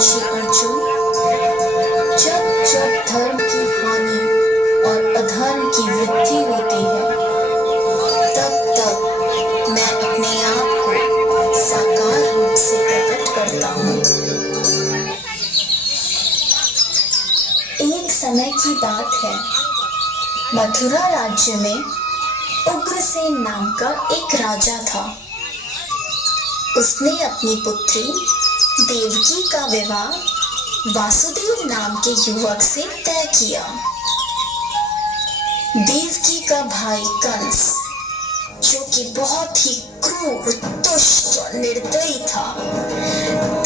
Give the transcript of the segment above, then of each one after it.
मुंशी अर्जुन, जब जब धर्म की हानि और अधर्म की वृद्धि होती है, तब तब मैं अपने आप को साकार रूप से प्रकट करता हूँ। एक समय की बात है, मथुरा राज्य में उग्रसेन नाम का एक राजा था। उसने अपनी पुत्री देवकी का विवाह वासुदेव नाम के युवक से तय किया। देवकी का भाई कंस, जो कि बहुत ही क्रूर, दुष्ट और निर्दयी था,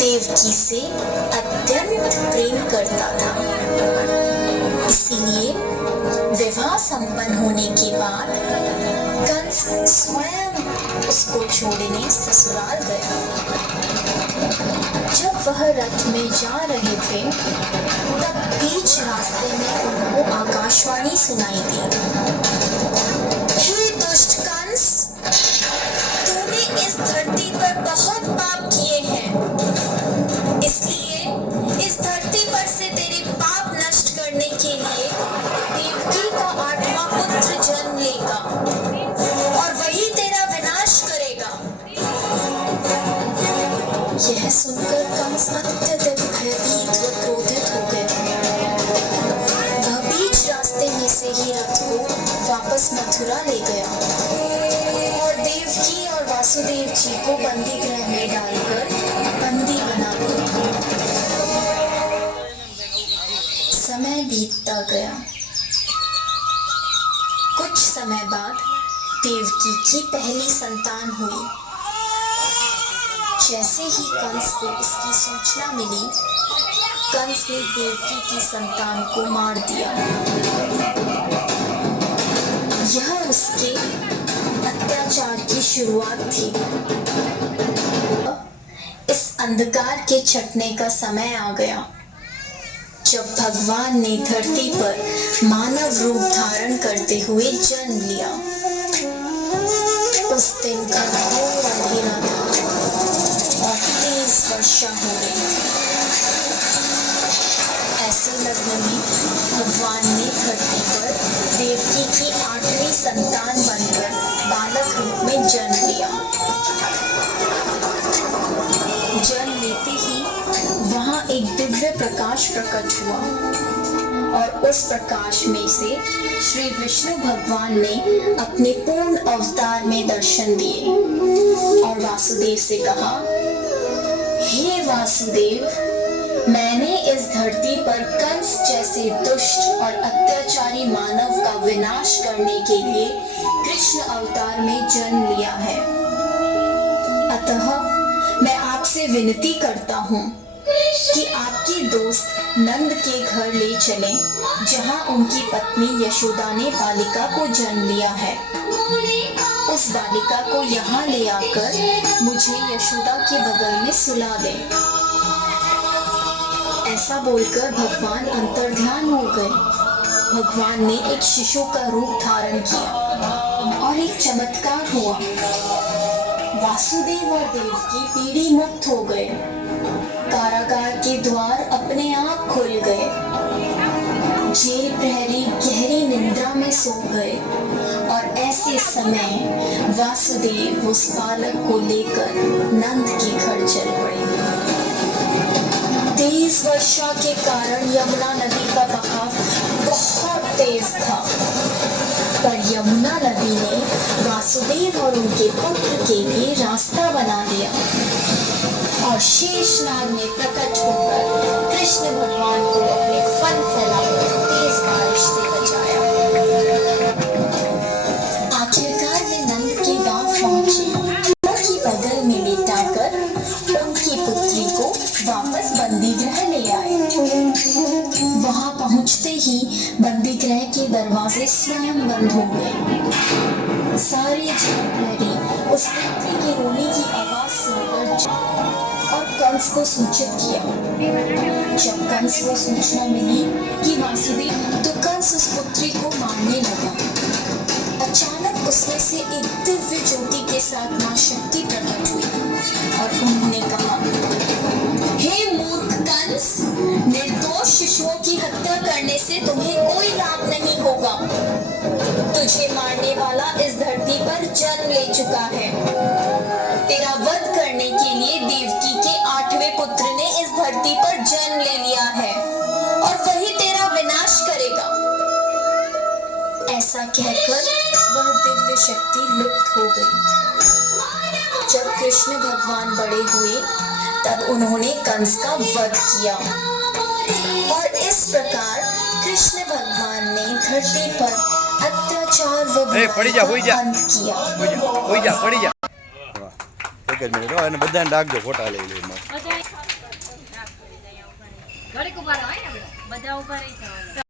देवकी से अत्यंत प्रेम करता था। इसीलिए विवाह संपन्न होने के बाद कंस स्वयं उसको छोड़ने ससुराल गया। जब वह रथ में जा रहे थे, तब बीच रास्ते में उनको आकाशवाणी सुनाई दी। हे दुष्ट कंस, तूने इस धरती पर बहुत पाप किए हैं, इसलिए इस धरती पर से तेरे पाप नष्ट करने के लिए देवकी का 8वां पुत्र जन्म लेगा और वही तेरा विनाश करेगा। यह सुनकर कंस अत्यधिक भयभीत व क्रोधित हो गए। वह बीच रास्ते में से ही रथ को वापस मथुरा ले गया और देवकी और वासुदेव जी को बंदी गृह में डालकर बंदी बना दिया। समय बीतता गया। कुछ समय बाद देवकी की पहली संतान हुई। जैसे ही कंस को इसकी सूचना मिली, कंस ने देवकी की संतान को मार दिया। यह उसके अत्याचार की शुरुआत थी। इस अंधकार के छटने का समय आ गया, जब भगवान ने धरती पर मानव रूप धारण करते हुए जन्म लिया। उस दिन का घोर अंधेरा था और तेज वर्षा हो रही। ऐसे लग्न में भगवान ने धरती पर देवकी की 8वीं संतान बनकर बालक रूप में जन्म लिया। जन्म लेते ही वहां एक दिव्य प्रकाश प्रकट हुआ और उस प्रकाश में से श्री विष्णु भगवान ने अपने पूर्ण अवतार में दर्शन दिए और वासुदेव से कहा, हे वासुदेव, मैंने इस धरती पर कंस जैसे दुष्ट और अत्याचारी मानव का विनाश करने के लिए कृष्ण अवतार में जन्म लिया है। अतः मैं आपसे विनती करता हूँ कि आपके दोस्त नंद के घर ले चलें, जहाँ उनकी पत्नी यशोदा ने बालिका को जन्म लिया है। उस बालिका को यहाँ ले आकर मुझे यशोदा के बगल में सुला दें। ऐसा बोलकर भगवान अंतर्ध्यान हो गए। भगवान ने एक शिशु का रूप धारण किया और एक चमत्कार हुआ। वासुदेव और देवकी पीड़ी मुक्त हो गए। कारागार के द्वार अपने आप खुल गए। जेल प्रहरी गहरी निद्रा में सो गए और ऐसे समय वासुदेव उस बालक को लेकर नंद के घर चल पड़े। तेज वर्षा के कारण यमुना नदी का बहाव बहुत तेज था, पर यमुना नदी ने वासुदेव और उनके पुत्र के लिए रास्ता बना दिया और शेषनाग ने प्रकट होकर कृष्ण भगवान को अपने फन फैलाकर तेज बारिश से बचाया। आखिरकार वे नंद के गांव पहुंचे। उनकी बगल में लेटाकर उनकी पुत्री को वापस बंदी गृह ले आए। वहां पहुंचते ही बंदी गृह के दरवाजे स्वयं बंद हो गए। सारे जेल प्रहरी उस पुत्री के रोने की आवाज सुनकर और कंस को सूचित किया। जब कंस को सूचना मिली कि वासुदेव, तो कंस उस पुत्री को मारने लगा। अचानक उसमें से एक दिव्य ज्योति के साथ मां शक्ति प्रकट हुई और उन्होंने कहा, हे मूर्ख कंस, तुझे मारने वाला इस धरती पर जन्म ले चुका है। तेरा वध करने के लिए देवकी के 8वें पुत्र ने इस धरती पर जन्म ले लिया है और वही तेरा विनाश करेगा। ऐसा कहकर वह दिव्य शक्ति लुप्त हो गई। जब कृष्ण भगवान बड़े हुए तब उन्होंने कंस का वध किया और इस प्रकार कृष्ण भगवान ने धरती पर अत्याचार व बुराई का अंत किया। एक मिनट અને બધાને રાખજો ફોટા લઈ લઈને ઘડીક ઉભા રહો ને બધા ઉભા રહી જાઓ।